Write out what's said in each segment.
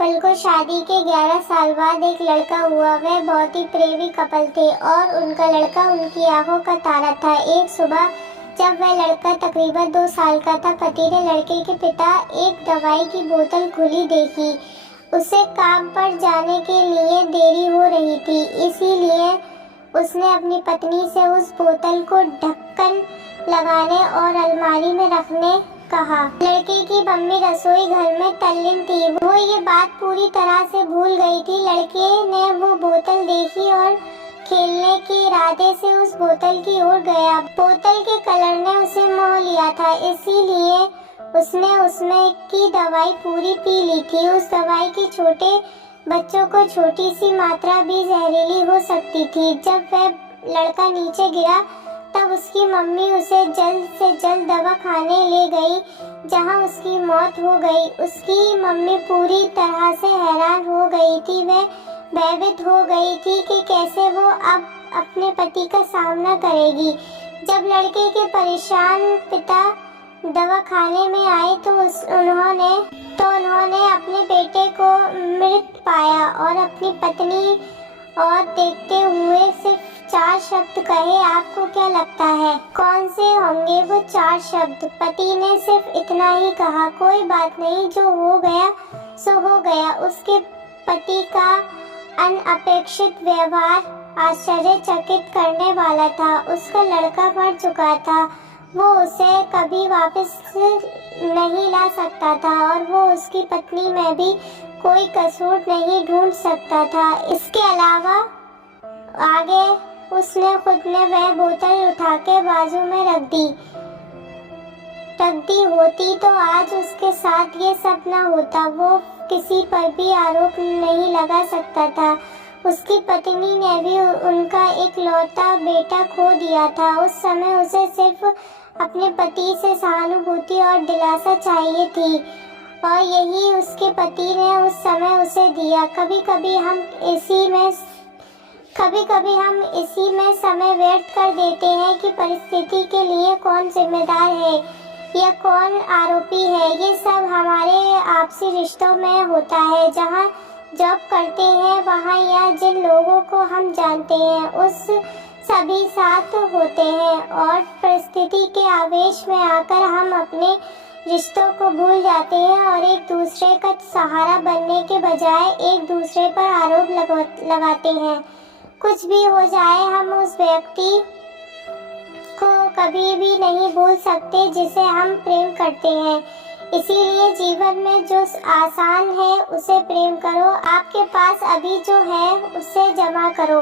Couple को शादी के 11 साल बाद एक लड़का हुआ। वह बहुत ही प्रेमी कपल थे और उनका लड़का उनकी आंखों का तारा था। एक सुबह जब वह लड़का तकरीबन 2 साल का था, पति ने लड़के के पिता एक दवाई की बोतल खुली देखी। उसे काम पर जाने के लिए देरी हो रही थी, इसीलिए उसने अपनी पत्नी से उस बोतल को ढक्कन लगाने और अलमारी में रखने कहा। लड़के की मम्मी रसोई घर में तल्लीन थी। वो ये बात पूरी तरह से भूल गई थी। लड़के ने वो बोतल देखी और खेलने के इरादे से उस बोतल की ओर गया। बोतल के कलर ने उसे मोह लिया था, इसीलिए उसने उसमें की दवाई पूरी पी ली थी। उस दवाई की छोटे बच्चों को छोटी सी मात्रा भी जहरीली हो सकती थी। जब वह लड़का नीचे गिरा तब उसकी मम्मी उसे जल्द से जल्द दवा खाने ले गई, जहां उसकी मौत हो गई। उसकी मम्मी पूरी तरह से हैरान हो गई थी। वह भयभीत हो गई थी कि कैसे वो अब अपने पति का सामना करेगी। जब लड़के के परेशान पिता दवा खाने में आए तो उन्होंने अपने बेटे को मृत पाया और अपनी पत्नी और देखते हुए सिर्फ 4 शब्द कहे। आपको क्या लगता है कौन से होंगे वो 4 शब्द? पति ने सिर्फ इतना ही कहा, कोई बात नहीं, जो हो गया सो हो गया। उसके पति का अनअपेक्षित व्यवहार आश्चर्यचकित करने वाला था। उसका लड़का मर चुका था, वो उसे कभी वापस नहीं ला सकता था और वो उसकी पत्नी में भी कोई कसूर नहीं ढूंढ सकता था। इसके अलावा आगे उसने खुद ने वह बोतल उठा के बाजू में रख दी होती तो आज उसके साथ ये सब न होता। वो किसी पर भी आरोप नहीं लगा सकता था। उसकी पत्नी ने भी उनका एक लौता बेटा खो दिया था। उस समय उसे सिर्फ अपने पति से सहानुभूति और दिलासा चाहिए थी और यही उसके पति ने उस समय उसे दिया। कभी कभी हम इसी में समय व्यर्थ कर देते हैं कि परिस्थिति के लिए कौन जिम्मेदार है या कौन आरोपी है। ये सब हमारे आपसी रिश्तों में होता है, जहाँ जॉब करते हैं वहाँ या जिन लोगों को हम जानते हैं उस सभी साथ होते हैं और परिस्थिति के आवेश में आकर हम अपने रिश्तों को भूल जाते हैं और एक दूसरे का सहारा बनने के बजाय एक दूसरे पर आरोप लगाते हैं। कुछ भी हो जाए, हम उस व्यक्ति को कभी भी नहीं भूल सकते जिसे हम प्रेम करते हैं। इसीलिए जीवन में जो आसान है उसे प्रेम करो। आपके पास अभी जो है उसे जमा करो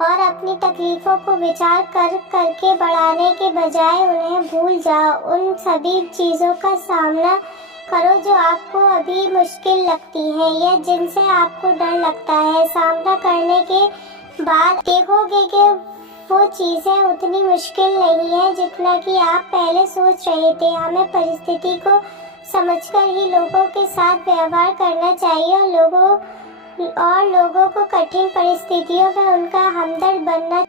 और अपनी तकलीफों को विचार करके बढ़ाने के बजाय उन्हें भूल जाओ। उन सभी चीज़ों का सामना करो जो आपको अभी मुश्किल लगती हैं या जिनसे आपको डर लगता है। सामना करने के बाद देखोगे कि वो चीज़ें उतनी मुश्किल नहीं है जितना कि आप पहले सोच रहे थे। हमें परिस्थिति को समझकर ही लोगों के साथ व्यवहार करना चाहिए और लोगों को कठिन परिस्थितियों में उनका हमदर्द बनना